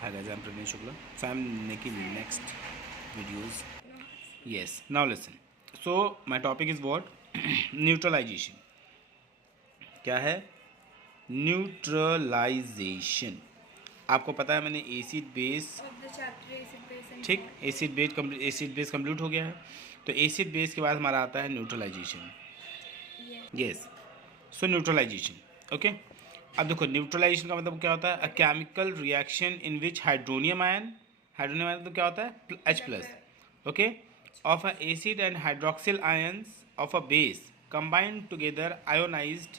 Hi guys, I'm Praveen Shukla. So I'm making next videos. Yes. Now listen. So my topic is what? Neutralization. क्या है? Neutralisation. आपको पता है मैंने acid base, ठीक, acid base complete हो गया है. तो एसिड बेस के बाद हमारा आता है neutralization. Yes. So neutralization. Okay. अब देखो न्यूट्रलाइजेशन का मतलब क्या होता है? A chemical reaction in which hydronium ion तो क्या होता है? H plus. Okay. Of a acid and hydroxyl ions of a base combined together ionized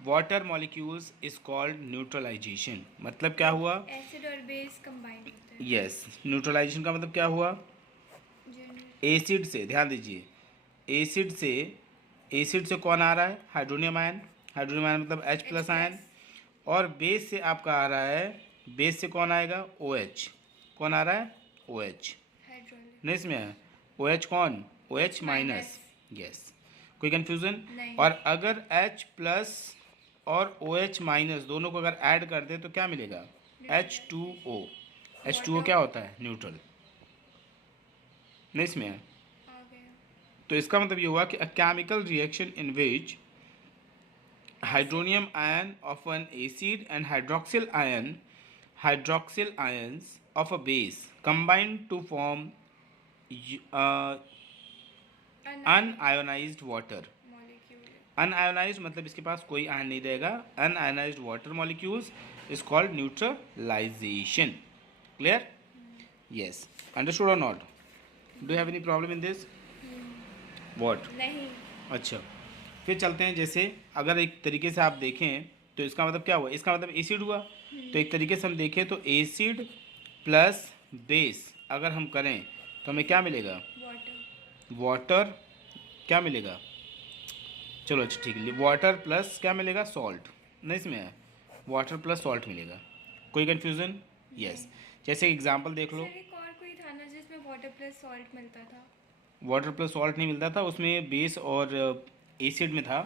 water molecules is called neutralization. मतलब क्या हुआ? एसिड और बेस कंबाइन होते हैं. यस. न्यूट्रलाइजेशन का मतलब क्या हुआ? एसिड से, ध्यान दीजिए, एसिड से कौन आ रहा है? Hydronium ion. हाइड्रोनियम आयन मतलब H प्लस आयन. और बेस से आपका आ रहा है, बेस से कौन आएगा? OH. कौन आ रहा है? OH. नहीं इसमें है OH कौन? OH minus. यस. कोई कंफ्यूजन? और अगर H प्लस और OH माइनस दोनों को अगर ऐड कर दे तो क्या मिलेगा? H2O. H2O क्या होता है? न्यूट्रल. नहीं इसमें है. तो इसका मतलब ये हुआ कि अ chemical reaction in which hydronium ion of an acid and hydroxyl ions of a base combine to form uh, unionized water. Unionised मतलब इसके पास कोई आयन नहीं रहेगा. Unionised water molecules is called neutralisation. Clear? Yes. Understood और not? Do have any problem in this? What? नहीं. अच्छा. फिर चलते हैं. जैसे अगर एक तरीके से आप देखें तो इसका मतलब क्या हुआ? इसका मतलब एसिड हुआ. तो एक तरीके से हम देखें तो एसिड प्लस बेस अगर हम करें तो हमें क्या मिलेगा? वाटर. क्या मिलेगा? चलो अच्छा ठीक है. वाटर प्लस क्या मिलेगा? सॉल्ट. नहीं इसमें है वाटर प्लस सॉल्ट मिलेगा. कोई कन्फ्यूज़न? यस. जैसे एग्जांपल देख लो. एक और कोई था ना जिसमें वाटर प्लस सॉल्ट मिलता था. वाटर प्लस सॉल्ट नहीं मिलता था उसमें. बेस और एसिड में था.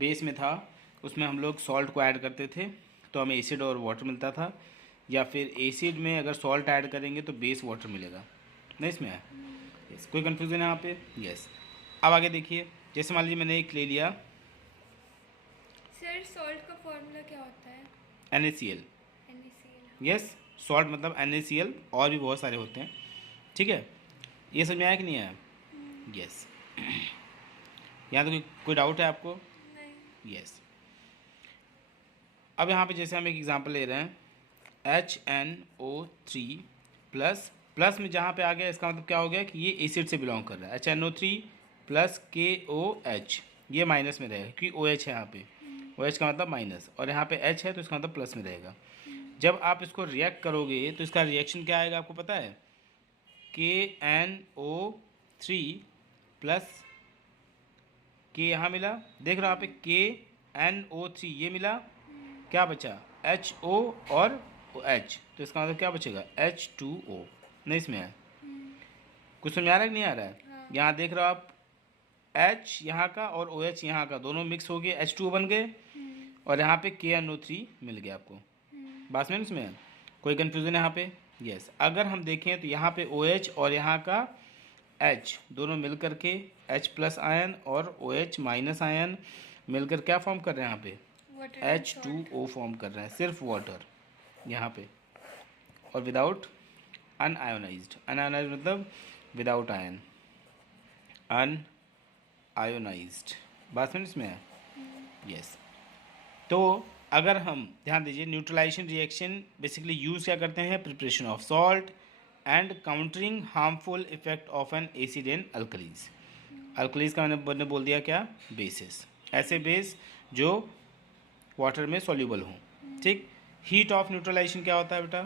बेस में था उसमें हम लोग सॉल्ट को ऐड करते थे तो हमें एसिड और वाटर मिलता था. या फिर एसिड में अगर सॉल्ट ऐड करेंगे तो बेस वाटर मिलेगा. नहीं इसमें है. यस. कोई कन्फ्यूज़न है यहाँ पे? यस. अब आगे देखिए. जैसे मान लीजिए मैंने एक ले लिया सर सॉल्ट का फॉर्मूला क्या होता है? NaCl. NaCl. यस. सॉल्ट मतलब NaCl. और भी बहुत सारे होते हैं. ठीक है. ये समझ में आया कि नहीं आया? यस. यहाँ तो कोई डाउट है आपको? नहीं. यस. अब यहाँ पे जैसे हम एक एग्जांपल ले रहे हैं HNO3 प्लस. प्लस में जहाँ पे आ गया इसका मतलब क्या हो गया कि ये एसिड से बिलोंग कर रहा है. HNO3 plus KOH. ये माइनस में रहेगा क्योंकि OH है यहाँ पे. OH का मतलब माइनस और यहाँ पे H है तो इसका मतलब प्लस में रहेगा. जब आप इसको रिएक्ट करोगे तो इसका रिएक्शन क्या आएगा आपको पता है? KNO3 प्लस के यहाँ मिला. देख रहे हो यहाँ पे KNO3 ये मिला. क्या बचा? HO और OH. तो इसका मतलब क्या बचेगा? H2O. नहीं इसमें है. कुछ समझ आ रहा है कि नहीं आ रहा है? हाँ. यहाँ देख रहे हो आप H यहाँ का और OH यहाँ का दोनों मिक्स हो गए H2O बन गए. और यहाँ पे KNO3 मिल गया आपको. बात में इसमें है. कोई कन्फ्यूज़न है यहाँ पे? यस. अगर हम देखें तो यहाँ पे OH और यहाँ का H दोनों मिल करके H प्लस आयन और OH माइनस आयन मिलकर क्या फॉर्म कर रहे हैं यहाँ पे? H2O फॉर्म कर रहे हैं. सिर्फ वाटर यहाँ पे और विदाउट अनआयोनाइज्ड. अनआयोनाइज्ड मतलब विदाउट आयन. अनआयोनाइज्ड. बात समझ इसमें है? यस. तो अगर हम ध्यान दीजिए न्यूट्रलाइजेशन रिएक्शन बेसिकली यूज़ क्या करते हैं? Preparation of salt and countering harmful effect of an acid in alkalis. Alkalis का मैंने बोल दिया क्या? बेसिस. ऐसे बेस जो वाटर में सॉल्यूबल हों. ठीक. हीट ऑफ न्यूट्रलाइजेशन क्या होता है बेटा?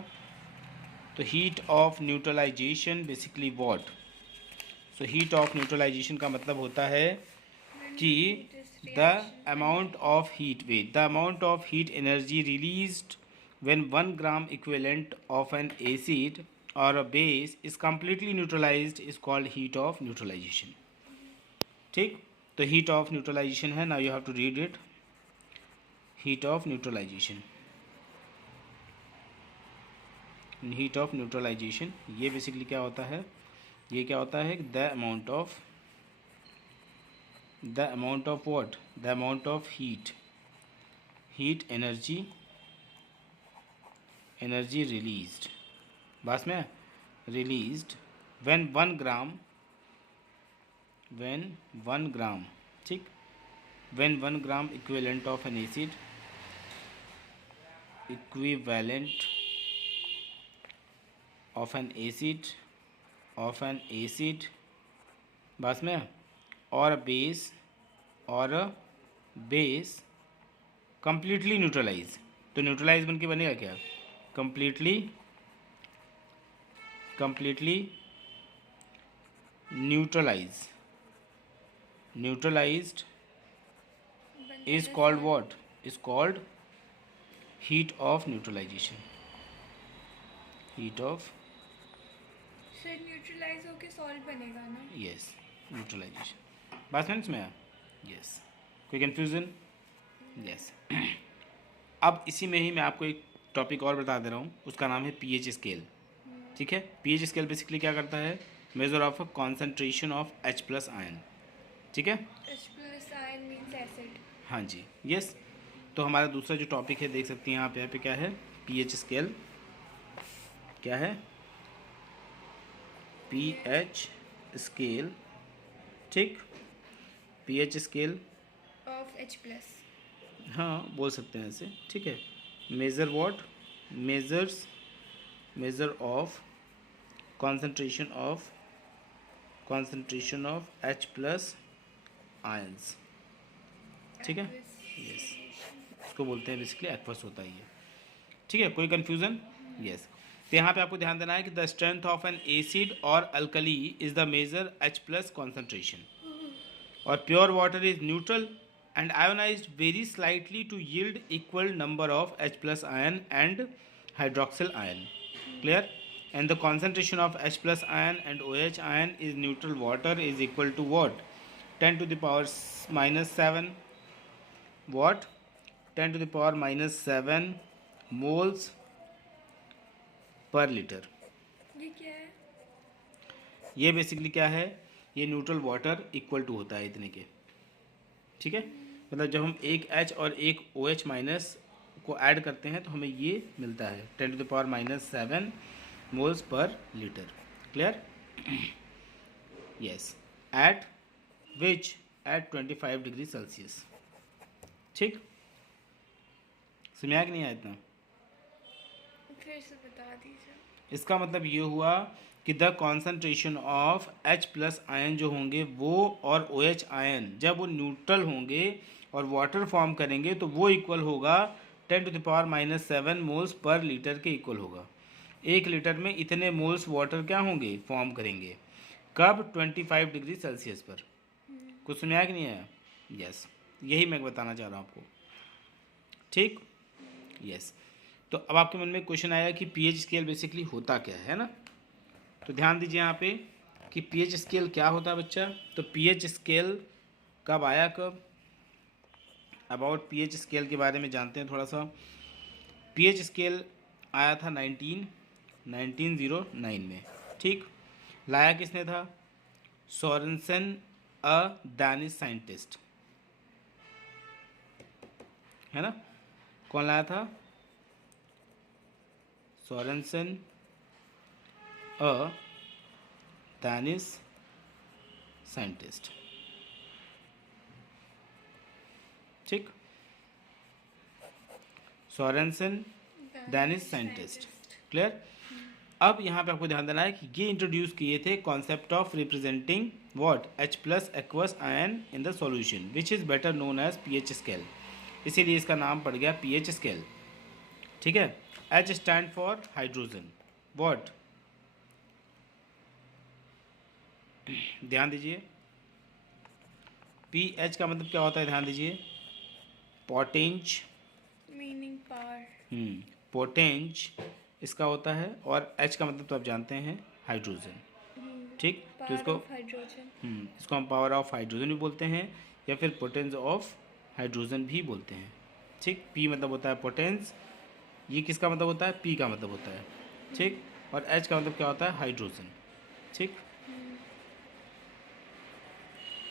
तो heat of neutralization basically what? So heat of neutralization का मतलब होता है कि the amount of heat wait, the amount of heat energy released when 1 gram equivalent of an acid or a base is completely neutralized is called heat of neutralization. ठीक. तो heat of neutralization है. now you have to read it. heat of neutralization. Heat of neutralization, ये basically क्या होता है, ये क्या होता है, the amount of what, the amount of heat energy released, बस में रिलीज्ड व्हेन 1 ग्राम, ठीक, when 1 gram equivalent of an acid, of an acid बस में, और बेस कंप्लीटली न्यूट्रलाइज, तो न्यूट्रलाइज बन के बनेगा क्या, completely neutralized is called what, is called heat of neutralization, heat of, sir neutralize होके सॉल्ट बनेगा ना? यस, न्यूट्रलाइजेशन, बात समझ में आया, यस, कोई कन्फ्यूज़न, यस। अब इसी में ही मैं आपको एक टॉपिक और बता दे रहा हूँ, उसका नाम है पीएच स्केल, ठीक है। पीएच स्केल बेसिकली क्या करता है, measure of concentration of H+ ion, ठीक है, H+ आयन मींस एसिड। हाँ जी, यस। तो हमारा दूसरा जो टॉपिक है देख सकती हैं आप यहाँ पे, क्या है, पीएच स्केल, क्या है, पीएच स्केल, ठीक, पीएच स्केल ऑफ H+। हाँ बोल सकते हैं ऐसे, ठीक है। Measure what, measure of concentration of H+ ions, ठीक है, यस, इसको बोलते हैं बेसिकली एक्वस होता है ये, ठीक है, कोई कन्फ्यूज़न, यस। तो यहाँ पे आपको ध्यान देना है कि the strength of an acid और alkali is the measure H+ concentration, और pure water is neutral and ionized very slightly to yield equal number of H+ ion and hydroxyl ion, clear, and the concentration of H+ ion and OH ion is neutral water is equal to what, 10 to the power -7, what, 10 to the power -7 moles per liter। ये क्या है? ये basically क्या है, ये neutral water equal to होता है इतने के, ठीक है, मतलब जब हम एक H और एक OH- को ऐड करते हैं तो हमें ये मिलता है 10 to the power -7 moles per litre, clear, yes, at 25 degree Celsius, ठीक, समझ नहीं आया इतना, फिर से बता दीजिए। इसका मतलब ये हुआ कि the concentration of H+ ion जो होंगे वो और OH आयन जब वो न्यूट्रल होंगे और वाटर फॉर्म करेंगे तो वो इक्वल होगा 10 to the power -7 moles per litre के इक्वल होगा। 1 लीटर में इतने मोल्स वाटर क्या होंगे, फॉर्म करेंगे, कब, 25 डिग्री सेल्सियस पर। कुछ समझ आया कि नहीं आया, यस, यही मैं बताना चाह रहा हूँ आपको, ठीक, यस। तो अब आपके मन में क्वेश्चन आया कि पीएच स्केल बेसिकली होता क्या है ना, तो ध्यान दीजिए यहाँ पे कि पीएच स्केल क्या होता है बच्चा। तो पीएच स्केल कब आया, कब, अबाउट पीएच स्केल के बारे में जानते हैं थोड़ा सा। पीएच स्केल आया था 1909 में, ठीक, लाया किसने था, सोरेनसन, अ दानिश साइंटिस्ट, है ना, कौन लाया था, सोरेनसन, अ दानिश साइंटिस्ट, ठीक, सोरेनसन दानिश साइंटिस्ट, क्लियर। अब यहाँ पे आपको ध्यान देना है कि ये इंट्रोड्यूस किए थे concept of representing what, H+ aqueous ion in the solution which is better known as pH scale, इसीलिए इसका नाम पड़ गया पीएच स्केल, ठीक है। H stand for hydrogen, what, ध्यान दीजिए, पीएच का मतलब क्या होता है, ध्यान दीजिए, पोटेंज, मीनिंग पावर, पोटेंज इसका होता है, और H का मतलब तो आप जानते हैं हाइड्रोजन, ठीक, तो इसको हाइड्रोजन, इसको हम पावर ऑफ हाइड्रोजन भी बोलते हैं या फिर पोटेंस ऑफ हाइड्रोजन भी बोलते हैं, ठीक। पी मतलब होता है पोटेंस, ये किसका मतलब होता है, पी का मतलब होता है ठीक। और H का मतलब क्या होता है, हाइड्रोजन। ठीक,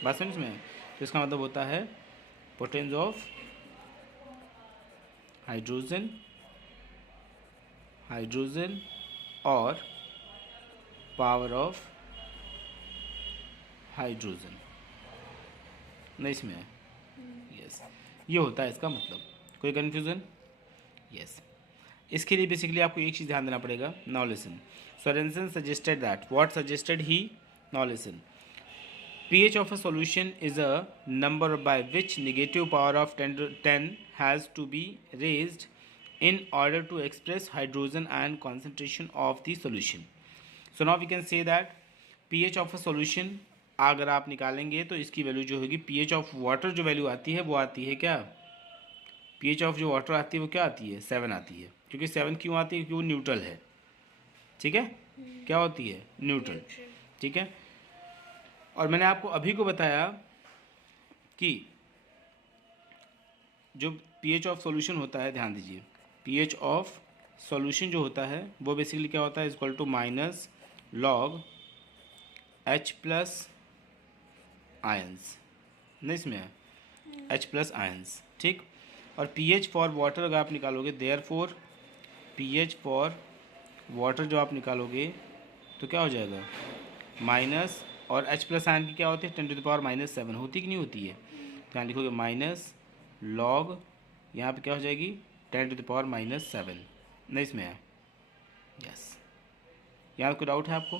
बात समझ में? तो इसका मतलब होता है पोटेंस ऑफ हाइड्रोजन, हाइड्रोजन और पावर ऑफ हाइड्रोजन। नहीं इसमें है? यस, ये होता है इसका मतलब। कोई कन्फ्यूज़न? यस। इसके लिए बेसिकली आपको एक चीज़ ध्यान देना पड़ेगा। Now listen, Sorensen suggested that, what suggested he? Now listen, pH of a solution is a number by which negative power of 10 has to be raised in order to express hydrogen ion concentration of the solution. So now we can say that pH of a solution अगर आप निकालेंगे तो इसकी value जो होगी, pH of water जो value आती है वो आती है क्या, pH of जो वाटर आती है वो क्या आती है, 7 आती है। क्योंकि 7 क्यों आती है, क्योंकि वो न्यूट्रल है। ठीक है, क्या होती है, न्यूट्रल। ठीक है, और मैंने आपको अभी को बताया कि जो pH ऑफ सॉल्यूशन होता है, ध्यान दीजिए, pH ऑफ सॉल्यूशन जो होता है वो बेसिकली क्या होता है, equal to minus log H plus ions. नहीं इसमें है, H प्लस आयंस। ठीक, और pH फॉर वाटर अगर आप निकालोगे, देयरफॉर pH फॉर वाटर जो आप निकालोगे तो क्या हो जाएगा, माइनस, और H प्लस आयन की क्या होती है, 10⁻⁻7 होती कि नहीं होती है? तो यहाँ लिखोगे माइनस लॉग, यहाँ पे क्या हो जाएगी, 10⁻⁻7। नहीं इसमें है? यस। यहाँ कोई डाउट है आपको?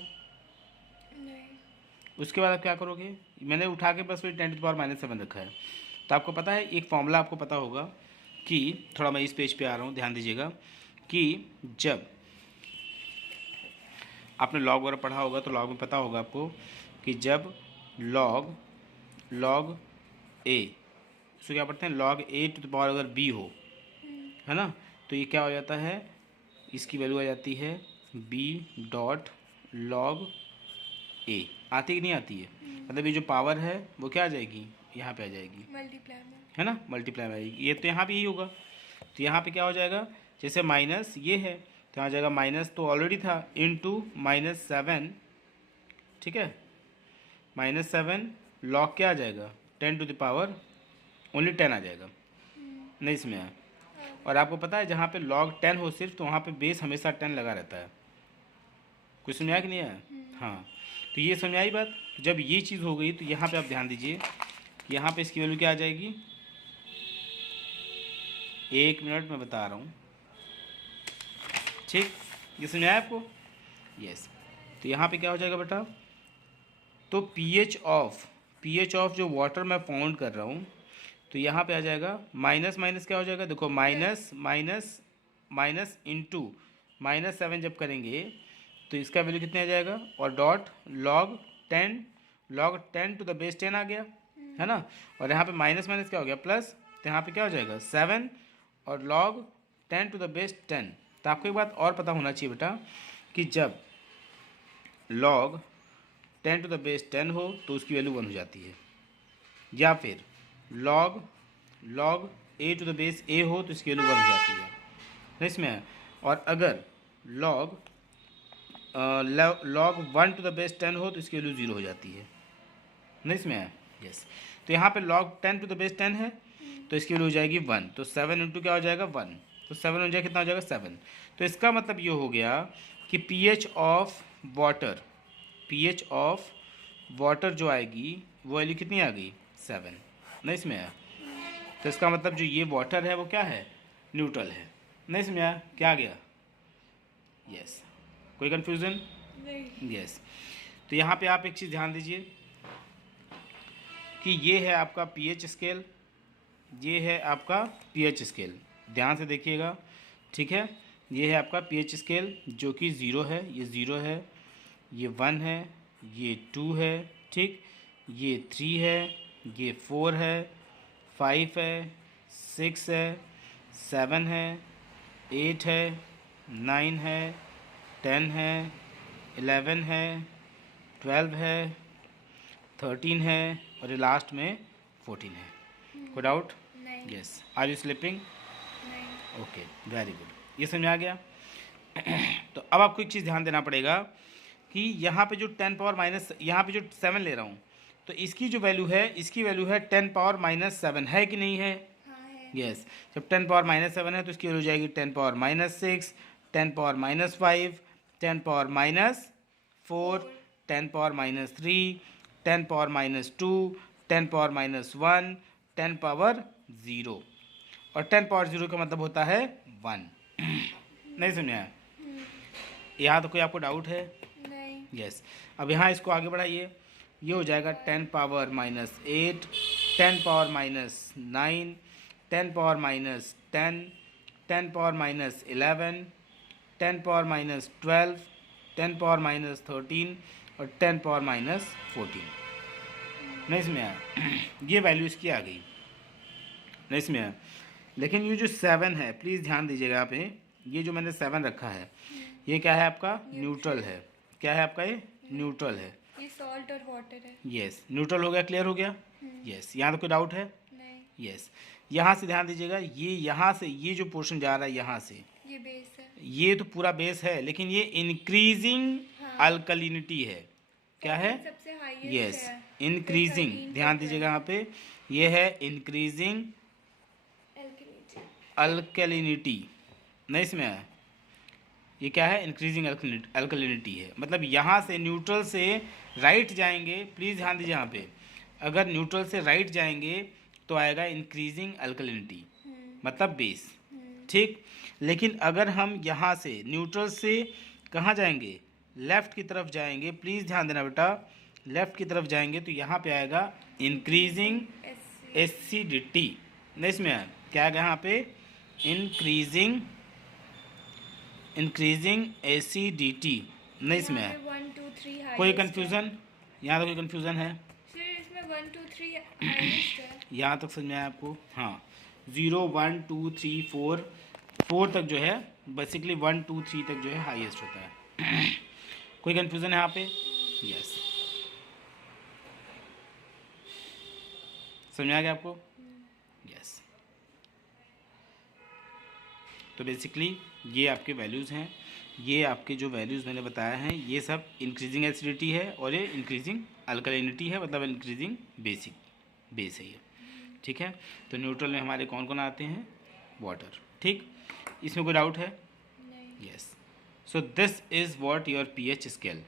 नहीं। उसके बाद आप क्या करोगे, मैंने उठा के बस फिर 10⁻⁻7 रखा है। तो आपको पता है एक फॉर्मूला आपको पता होगा कि, थोड़ा मैं इस पेज पे आ रहा हूँ, ध्यान दीजिएगा, कि जब आपने लॉग वगैरह पढ़ा होगा तो लॉग में पता होगा आपको कि जब लॉग ए, इसको क्या पढ़ते हैं, log a to the power अगर बी हो, है ना, तो ये क्या हो जाता है, इसकी वैल्यू आ जाती है बी डॉट लॉग ए। आती कि नहीं आती है? मतलब ये जो पावर है वो क्या आ जाएगी, यहाँ पे आ जाएगी, मल्टीप्लाई में, है ना, मल्टीप्लाई में आएगी। ये तो यहाँ पे यही होगा, तो यहाँ पे क्या हो जाएगा, जैसे माइनस ये है तो यहाँ जाएगा माइनस तो ऑलरेडी था, इनटू -7। ठीक है, -7 लॉग क्या आ जाएगा, 10 टू द पावर ओनली 10 आ जाएगा। नहीं इसमें है? और आपको पता है जहाँ पे लॉग 10 हो सिर्फ, तो वहाँ पे बेस हमेशा 10 लगा रहता है। कुछ समझ आया कि नहीं आया? हाँ, तो ये समझ आई बात। जब ये चीज़ हो गई तो यहाँ पे आप ध्यान दीजिए कि यहाँ पे इसकी वैल्यू क्या आ जाएगी, 1 मिनट में बता रहा हूँ। ठीक, ये समझ आया आपको? यस। तो यहाँ पे क्या हो जाएगा बेटा, तो pH ऑफ जो वाटर मैं फाउंड कर रहा हूँ, तो यहाँ पे आ जाएगा माइनस माइनस क्या हो जाएगा, देखो माइनस माइनस माइनस इंटू -7 जब करेंगे तो इसका वैल्यू कितने आ जाएगा, और dot log 10 to the base 10 आ गया, है ना, और यहाँ पे माइनस माइनस क्या हो गया, प्लस, तो यहाँ पे क्या हो जाएगा 7 और लॉग 10 टू द बेस 10। तो आपको एक बात और पता होना चाहिए बेटा कि जब लॉग 10 टू द बेस 10 हो तो उसकी वैल्यू 1 हो जाती है, या फिर log a to the base a हो तो इसकी वैल्यू 1 हो जाती है। नहीं इसमें है? और अगर लॉग 1 टू द बेस 10 हो तो इसकी वैल्यू 0 हो जाती है। नहीं इसमें है? यस। तो यहाँ पे लॉग 10 टू द बेस 10 है तो इसकी वैल्यू हो जाएगी 1, तो 7 इंटू क्या हो जाएगा 1, तो 7 हो जाएगा, कितना हो जाएगा 7। तो इसका मतलब ये हो गया कि pH ऑफ वाटर जो आएगी वो वैल्यू कितनी आ गई, 7। नहीं इसमें है? तो इसका मतलब जो ये वाटर है वो क्या है, न्यूट्रल है। नहीं इसमें आया, क्या आ गया, यस। कोई कन्फ्यूज़न? नहीं। यस। तो यहाँ पे आप एक चीज़ ध्यान दीजिए कि ये है आपका pH स्केल, ये है आपका pH स्केल, ध्यान से देखिएगा। ठीक है, ये है आपका pH स्केल जो कि 0 है, ये 0 है, ये 1 है, ये 2 है, ठीक, ये 3 है, ये 4 है, 5 है, 6 है, 7 है, 8 है, 9 है, 10 है, 11 है, 12 है, 13 है, और ये लास्ट में 14 है। कोई डाउट? नहीं। यस। Are you sleeping? नहीं। Okay, very good. ये समझ आ गया। तो अब आपको एक चीज़ ध्यान देना पड़ेगा कि यहाँ पे जो 10 पावर माइनस, यहाँ पे जो 7 ले रहा हूँ, तो इसकी जो वैल्यू है, इसकी वैल्यू है 10 पावर माइनस 7, है कि नहीं है? हाँ है। यस। जब 10 पावर माइनस 7 है तो इसकी वैल्यू जाएगी 10 power minus 6, 10 power minus 5, 10 power minus 4, 10 power minus 3, 10 power minus 2, 10 power minus 1, 10 power 0, और 10 पावर 0 का मतलब होता है 1। नहीं सुनिए? यहाँ तो कोई आपको डाउट है? नहीं। यस। अब यहाँ इसको आगे बढ़ाइए, ये हो जाएगा 10 power minus 8, 10 power minus 9, 10 power minus 10, 10 power minus 11, 10 power minus 12, 10 power minus 13 और 10 पावर माइनस 14। नहीं इसमें आया? ये वैल्यू इसकी आ गई। नहीं इसमें आया? लेकिन ये जो 7 है, प्लीज़ ध्यान दीजिएगा यहाँ पे, ये जो मैंने 7 रखा है, ये क्या है आपका? न्यूट्रल है। क्या है आपका? ये न्यूट्रल है। ये सॉल्ट और वाटर है। यस, न्यूट्रल हो गया, क्लियर हो गया? यस। यहाँ तो कोई डाउट है? नहीं। यस। यहाँ से ध्यान दीजिएगा, ये यहाँ से ये जो पोर्शन जा रहा है यहाँ से, ये बेस है। ये तो पूरा बेस है, लेकिन ये इंक्रीजिंग अल्कलिनिटी है। क्या है? सबसे हाईएस्ट यस, है। इंक्रीजिंग। ध्यान दीजिएगा यहाँ पे, ये है इंक्रीजिंग अल्कलिनिटी। नहीं इसमें है? ये क्या है? इंक्रीजिंग अल्कलिनिटी है। मतलब यहाँ से न्यूट्रल से राइट जाएंगे, प्लीज़ ध्यान दीजिए यहाँ पे, अगर न्यूट्रल से राइट जाएंगे तो आएगा इंक्रीजिंग अल्कलिनिटी, मतलब बेस। ठीक। लेकिन अगर हम यहाँ से न्यूट्रल से कहाँ जाएंगे? लेफ़्ट की तरफ जाएंगे, प्लीज़ ध्यान देना बेटा, लेफ़्ट की तरफ जाएंगे तो यहाँ पे आएगा इंक्रीजिंग एसिडिटी। नहीं इसमें है? क्या आएगा यहाँ पे? Increasing acidity. नहीं इसमें है? 1 2 3 कोई कन्फ्यूज़न? यहाँ तक कोई कन्फ्यूज़न है? सर इसमें 1 2 3 हाईएस्ट है। यहाँ तक समझ में आया आपको? हाँ, 0 1 2 3 4 तक जो है, बेसिकली 1 2 3 तक जो है हाईएस्ट होता है। कोई कन्फ्यूज़न है यहाँ पे? यस। समझ में आ गया आपको? यस। तो बेसिकली ये आपके वैल्यूज़ हैं, ये आपके जो वैल्यूज़ मैंने बताया हैं, ये सब इंक्रीजिंग एसिडिटी है और ये इंक्रीजिंग अल्कलिनिटी है, मतलब इंक्रीजिंग बेस है ये। ठीक है। तो न्यूट्रल में हमारे कौन कौन आते हैं? वाटर। ठीक। इसमें कोई डाउट है? नहीं। Yes. So this is what your pH scale.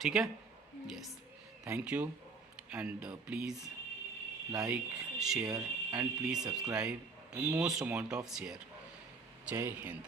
ठीक है। Yes. Thank you, and please like, share, and please subscribe, and most amount of share. जय हिंद।